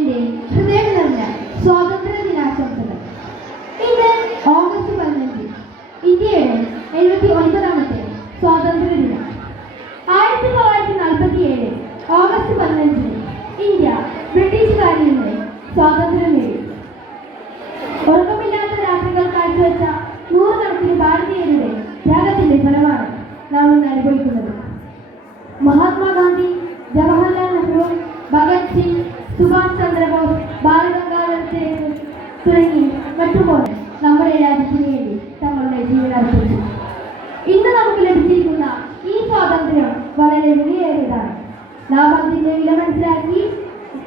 എന്റെ ഹൃദയം നിറഞ്ഞ സ്വാതന്ത്ര്യ ദിനാശംസകൾ. ഇന്ന് ഓഗസ്റ്റ് പതിനഞ്ച് ഇന്ത്യയുടെ എഴുപത്തി ഒൻപതാമത്തെ സ്വാതന്ത്ര്യ ദിനം. ആയിരത്തി തൊള്ളായിരത്തി നാൽപ്പത്തി ഏഴ് ഓഗസ്റ്റ് പതിനഞ്ചിന് ഇന്ത്യ ബ്രിട്ടീഷുകാരിൽ നിന്ന് സ്വാതന്ത്ര്യം നേടി. ഉറക്കമില്ലാത്ത രാത്രികൾ കാഴ്ചവെച്ച നൂറുകണക്കിന് ഭാരതീയരുടെ ത്യാഗത്തിന്റെ ഫലമാണ് നാം ഇന്ന് അനുഭവിക്കുന്നത്. സുഭാഷ് ചന്ദ്രബോസ് ബാലഗംഗാധര തിലക് തുടങ്ങി മറ്റുപോലെ നമ്മുടെ രാജ്യത്തിന് വേണ്ടി തങ്ങളുടെ ജീവൻ അർപ്പിച്ചു. ഇന്ന് നമുക്ക് ലഭിച്ചിരിക്കുന്ന ഈ സ്വാതന്ത്ര്യം വളരെ വിലയേറിയതാണ്. നാം അതിന്റെ വില മനസ്സിലാക്കി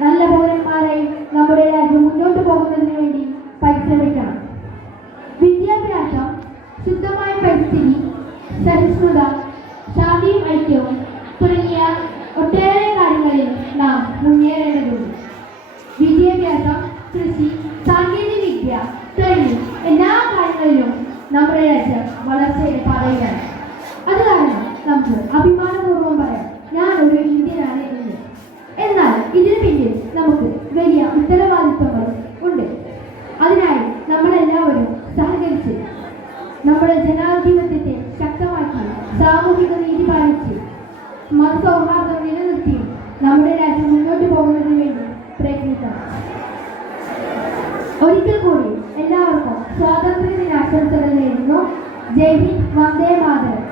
നല്ല പൗരന്മാരായി നമ്മുടെ രാജ്യം മുന്നോട്ട് പോകുന്നതിന് വേണ്ടി പരിശ്രമിക്കണം. വിദ്യാഭ്യാസം ശുദ്ധമായ പരിസ്ഥിതി സഹിഷ്ണുത ശാന്തിയും ഐക്യവും തുടങ്ങിയ ഒട്ടേറെ കാര്യങ്ങളിൽ നാം മുന്നേറേണ്ടതുണ്ട് വിദ്യാഭ്യാസം കൃഷി സാങ്കേതിക വിദ്യ തൊഴിൽ എല്ലാ കാര്യങ്ങളിലും നമ്മുടെ രാജ്യം വളർച്ചയുടെ പാതയിലാണ്. അത് കാരണം നമുക്ക് അഭിമാനപൂർവം പറയാം ഞാൻ ഒരു ഇന്ത്യനാണ് എന്ന്. എന്നാൽ ഇതിനു പിന്നിൽ നമുക്ക് വലിയ ഉത്തരവാദിത്വങ്ങൾ ഉണ്ട്. അതിനായി നമ്മളെല്ലാവരും സഹകരിച്ച് നമ്മുടെ ജനാധിപത്യത്തെ ശക്തമാക്കി സാമൂഹിക നീതി പാലിച്ച് മതസൗഹാർദ്ദം നിലനിർത്തി നമ്മുടെ രാജ്യം മുന്നോട്ട് പോകുന്നതിന് വേണ്ടി പ്രയത്നിക്കണം ഒരിക്കൽ കൂടി എല്ലാവർക്കും സ്വാതന്ത്ര്യ ദിനാശംസകൾ നേരുന്നു. ജയ് ഹിന്ദ് വന്ദേ മാതരം.